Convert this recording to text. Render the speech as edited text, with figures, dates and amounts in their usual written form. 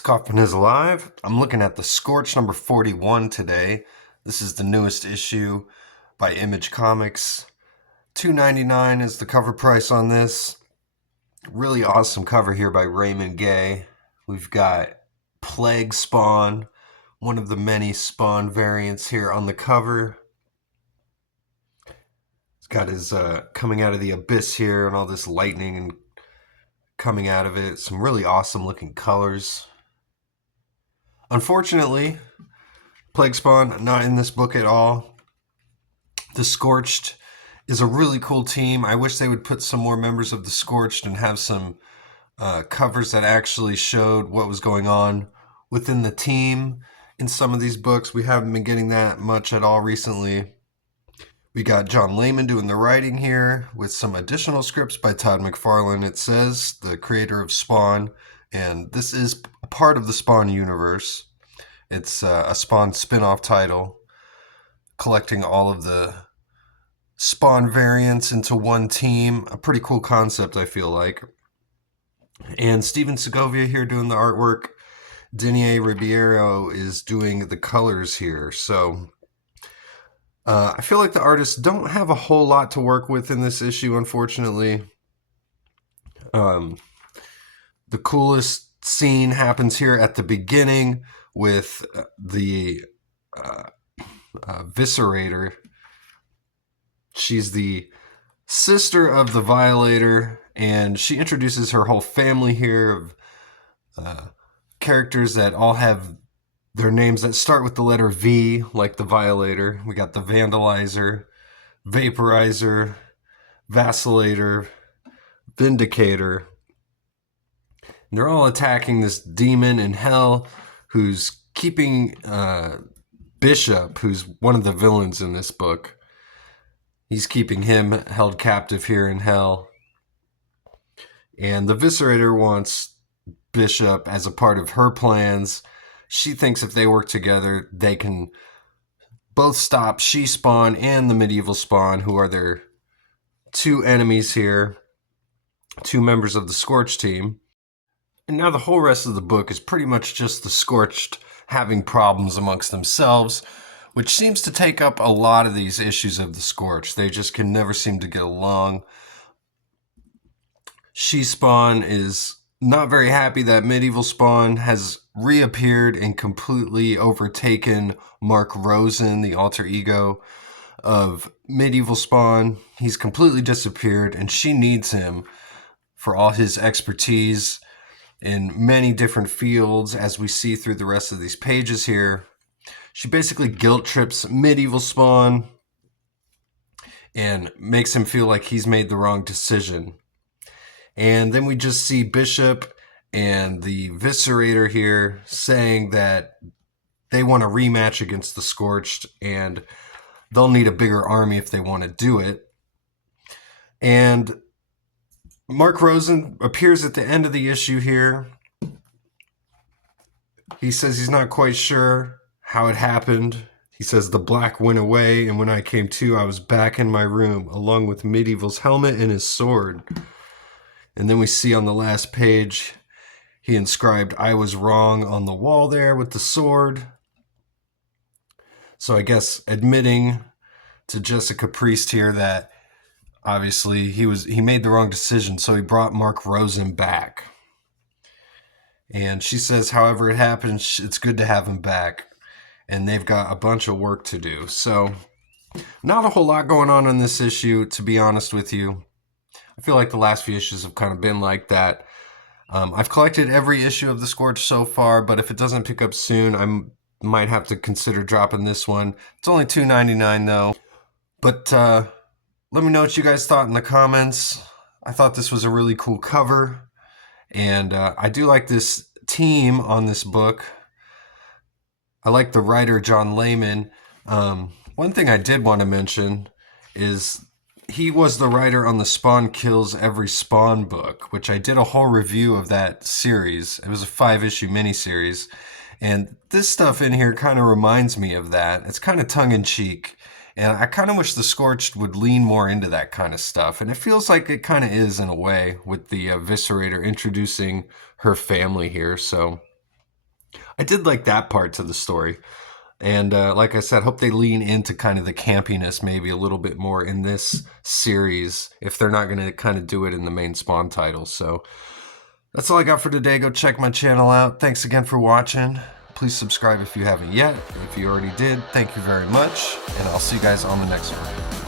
Coffin is alive. I'm looking at the Scorched number 41 today. This is the newest issue by Image Comics. $2.99 is the cover price on this. Really awesome cover here by Raymond Gay. We've got Plague Spawn, one of the many Spawn variants here on the cover. He's got his coming out of the abyss here and all this lightning and coming out of it. Some really awesome looking colors. Unfortunately, Plague Spawn not in this book at all. The Scorched is a really cool team. I wish they would put some more members of the Scorched and have some covers that actually showed what was going on within the team in some of these books. We haven't been getting that much at all recently. We got John Layman doing the writing here with some additional scripts by Todd McFarlane, it says, the creator of Spawn. And this is a part of the Spawn universe. It's a Spawn spin-off title, collecting all of the Spawn variants into one team. A pretty cool concept, I feel like. And Steven Segovia here doing the artwork. Denier Ribeiro is doing the colors here. So I feel like the artists don't have a whole lot to work with in this issue, unfortunately. The coolest scene happens here at the beginning with the Viscerator. She's the sister of the Violator, and she introduces her whole family here of characters that all have their names that start with the letter V, like the Violator. We got the Vandalizer, Vaporizer, Vacillator, Vindicator. And they're all attacking this demon in hell who's keeping Bishop, who's one of the villains in this book. He's keeping him held captive here in hell. And the Viscerator wants Bishop as a part of her plans. She thinks if they work together, they can both stop She-Spawn and the Medieval Spawn, who are their two enemies here, two members of the Scorched team. And now the whole rest of the book is pretty much just the Scorched having problems amongst themselves, which seems to take up a lot of these issues of the Scorched. They just can never seem to get along. She-Spawn is not very happy that Medieval Spawn has reappeared and completely overtaken Mark Rosen, the alter ego of Medieval Spawn. He's completely disappeared, and she needs him for all his expertise in many different fields, as we see through the rest of these pages here. She basically guilt trips Medieval Spawn and makes him feel like he's made the wrong decision. And then we just see Bishop and the Viscerator here saying that they want a rematch against the Scorched and they'll need a bigger army if they want to do it. And Mark Rosen appears at the end of the issue here. He says he's not quite sure how it happened. He says the black went away, and when I came to, I was back in my room, along with Medieval's helmet and his sword. And then we see on the last page, he inscribed, "I was wrong" on the wall there with the sword. So I guess admitting to Jessica Priest here that obviously he made the wrong decision, so he brought Mark Rosen back. And she says, however it happened, it's good to have him back. And they've got a bunch of work to do. So not a whole lot going on in this issue, to be honest with you. I feel like the last few issues have kind of been like that. I've collected every issue of The Scorched so far, but if it doesn't pick up soon, I might have to consider dropping this one. It's only $2.99 though. But let me know what you guys thought in the comments. I thought this was a really cool cover. And I do like this team on this book. I like the writer, John Layman. One thing I did want to mention is he was the writer on the Spawn Kills Every Spawn book, which I did a whole review of that series. It was a 5-issue miniseries. And this stuff in here kind of reminds me of that. It's kind of tongue-in-cheek. And I kind of wish the Scorched would lean more into that kind of stuff. And it feels like it kind of is in a way with the Viscerator introducing her family here. So I did like that part to the story. And like I said, hope they lean into kind of the campiness maybe a little bit more in this series if they're not going to kind of do it in the main Spawn title. So that's all I got for today. Go check my channel out. Thanks again for watching. Please subscribe if you haven't yet. If you already did, thank you very much. And I'll see you guys on the next one.